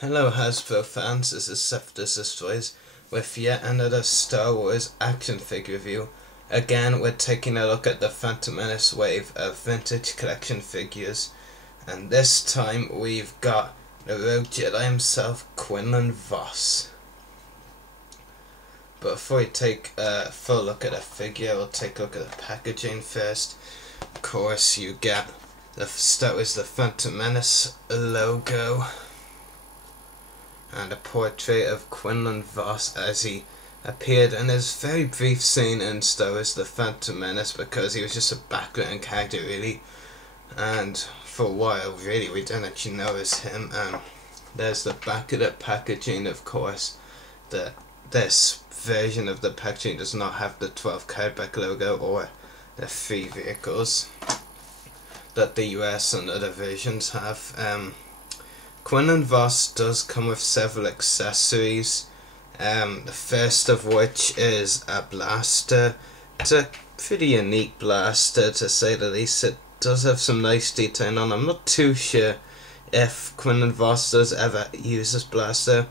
Hello Hasbro fans, this is Septus Destroys with yet another Star Wars action figure review. Again, we're taking a look at the Phantom Menace wave of vintage collection figures, and this time we've got the Rogue Jedi himself, Quinlan Vos. But before we take a full look at the figure, we'll take a look at the packaging first. Of course, you get start with the Phantom Menace logo and a portrait of Quinlan Vos as he appeared in his very brief scene in Star Wars The Phantom Menace, because he was just a background character really, and for a while really we didn't actually notice him. There's the back of the packaging. Of course, this version of the packaging does not have the 12 cardback logo or the 3 vehicles that the US and other versions have. Quinlan Vos does come with several accessories, the first of which is a blaster. It's a pretty unique blaster, to say the least. It does have some nice detailing on. I'm not too sure if Quinlan Vos does ever use this blaster,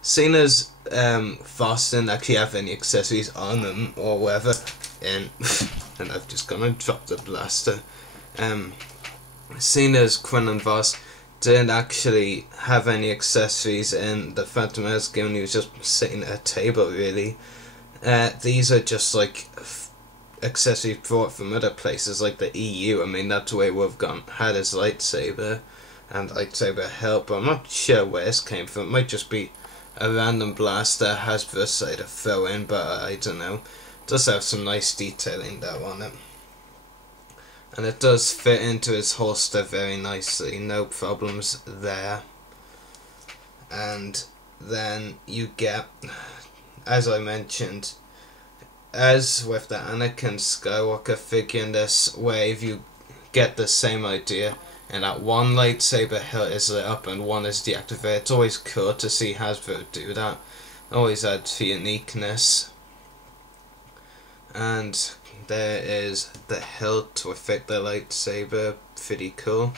seeing as Vos didn't actually have any accessories on them or whatever, and I've just gone and dropped the blaster. Seeing as Quinlan Vos didn't actually have any accessories in the Phantom Menace game, he was just sitting at a table really. These are just like accessories brought from other places like the EU. I mean, that's where Wolfgang had his lightsaber and lightsaber hilt, but I'm not sure where this came from. It might just be a random blaster Hasbro decided to throw in, but I don't know. It does have some nice detailing though on it, and it does fit into his holster very nicely, no problems there. And then you get, as I mentioned, as with the Anakin Skywalker figure in this wave, you get the same idea, and that one lightsaber hilt is lit up and one is deactivated. It's always cool to see Hasbro do that, always adds for uniqueness. And there is the hilt to fit the lightsaber, pretty cool.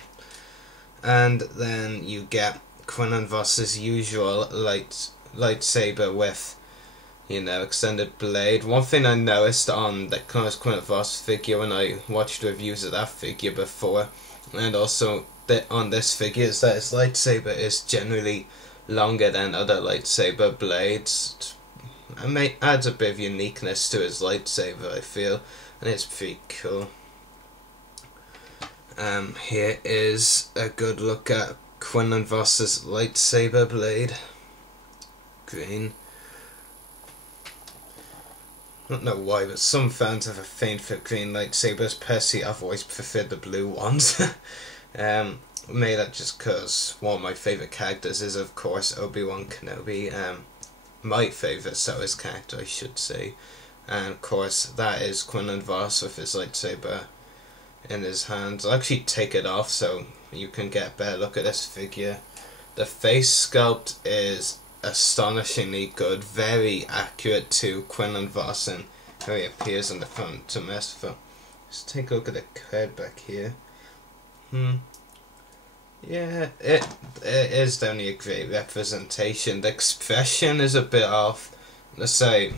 And then you get Quinlan Vos's usual lightsaber with, you know, extended blade. One thing I noticed on the Quinlan Vos figure when I watched reviews of that figure before, and also on this figure, is that his lightsaber is generally longer than other lightsaber blades. It adds a bit of uniqueness to his lightsaber, I feel, and it's pretty cool. Here is a good look at Quinlan Vos's lightsaber blade. Green. I don't know why, but some fans have a faint for green lightsabers. Personally, I've always preferred the blue ones. Maybe that's just because one of my favourite characters is, of course, Obi-Wan Kenobi. My favourite Star Wars character, I should say. And of course, that is Quinlan Vos with his lightsaber in his hands. I'll actually take it off so you can get a better look at this figure. The face sculpt is astonishingly good, very accurate to Quinlan Vos and how he appears in the Phantom Menace. Let's take a look at the card back here. Yeah, it is definitely a great representation. The expression is a bit off. Let's say,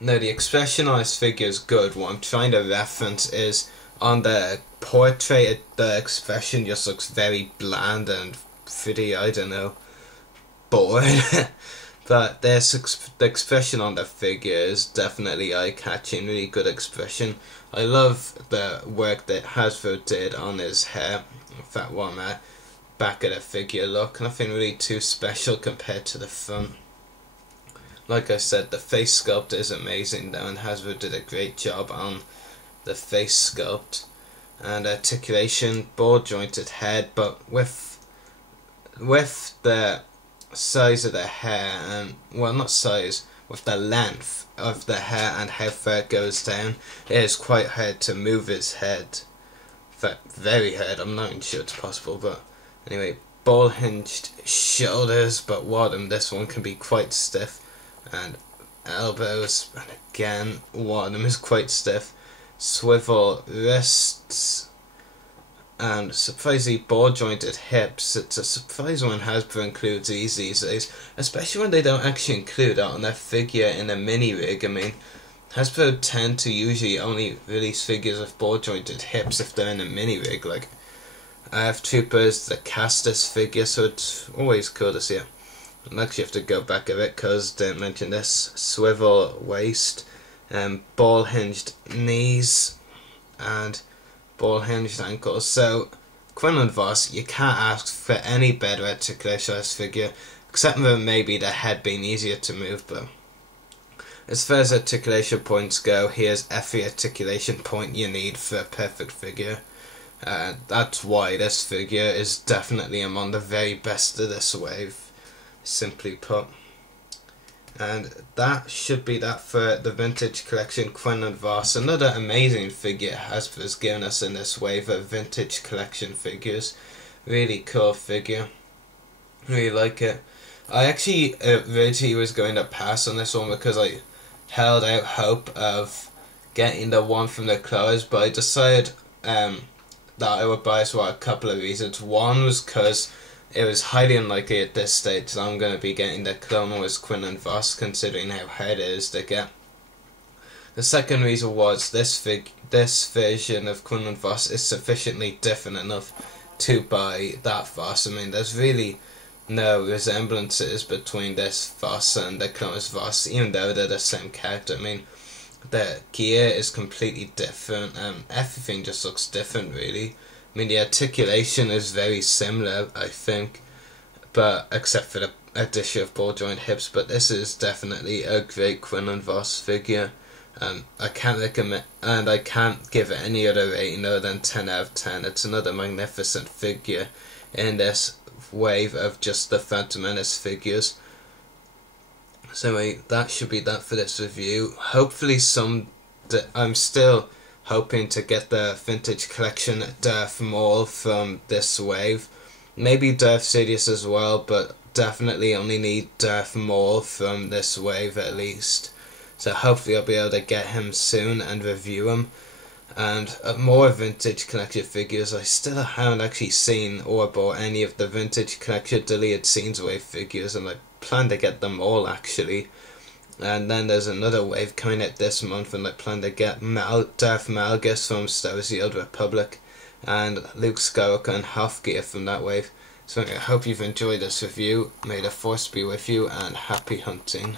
no, the expression on his figure is good. What I'm trying to reference is on the portrait, the expression just looks very bland and pretty, I don't know, bored. But the expression on the figure is definitely eye-catching, really good expression. I love the work that Hasbro did on his hair. In fact, one back at the figure look, nothing really too special compared to the front. Like I said, the face sculpt is amazing though, and Hasbro did a great job on the face sculpt. And articulation, ball jointed head, but with the size of the hair, and well, not size, with the length of the hair and how far it goes down, it is quite hard to move his head. In fact, very hard. I'm not even sure it's possible, but anyway, ball hinged shoulders, but this one can be quite stiff, and elbows, and again, one of them is quite stiff. Swivel wrists, and surprisingly ball jointed hips. It's a surprise when Hasbro includes these days, especially when they don't actually include it on their figure in a mini rig. I mean, Hasbro tend to usually only release figures with ball jointed hips if they're in a mini rig. Like, I have Troopers, the Castus figure, so it's always cool to see it. And actually have to go back a bit because didn't mention this. Swivel waist, ball hinged knees, and ball hinged ankles. So Quinlan Vos, you can't ask for any better articulation of this figure, except for maybe the head being easier to move. But as far as articulation points go, here's every articulation point you need for a perfect figure. That's why this figure is definitely among the very best of this wave, simply put. And that should be that for the vintage collection Quinlan Vos. Another amazing figure Hasbro's given us in this wave of vintage collection figures. Really cool figure. Really like it. I actually originally was going to pass on this one because I held out hope of getting the one from the clothes, but I decided that I would buy this for a couple of reasons. One was because it was highly unlikely at this stage that I'm going to be getting the Clone Wars Quinlan Vos, considering how hard it is to get. The second reason was this version of Quinlan Vos is sufficiently different enough to buy that Vos. I mean, there's really no resemblances between this Vos and the Clone Wars Vos, even though they're the same character. I mean, the gear is completely different, everything just looks different really. I mean, the articulation is very similar, I think, but except for the addition of ball joint hips. But this is definitely a great Quinlan Vos figure. I can't recommend, and I can't give it any other rating other than 10 out of 10. It's another magnificent figure in this wave of just the Phantom Menace figures. So that should be that for this review. Hopefully I'm still hoping to get the vintage collection Darth Maul from this wave. Maybe Darth Sidious as well, but definitely only need Darth Maul from this wave at least. So hopefully I'll be able to get him soon and review him. And more vintage collection figures. I still haven't actually seen or bought any of the vintage collection deleted scenes wave figures, and I plan to get them all actually. And then there's another wave coming out this month, and I plan to get Darth Malgus from Star Wars The Old Republic and Luke Skywalker and Half Gear from that wave. So I hope you've enjoyed this review. May the Force be with you, and happy hunting.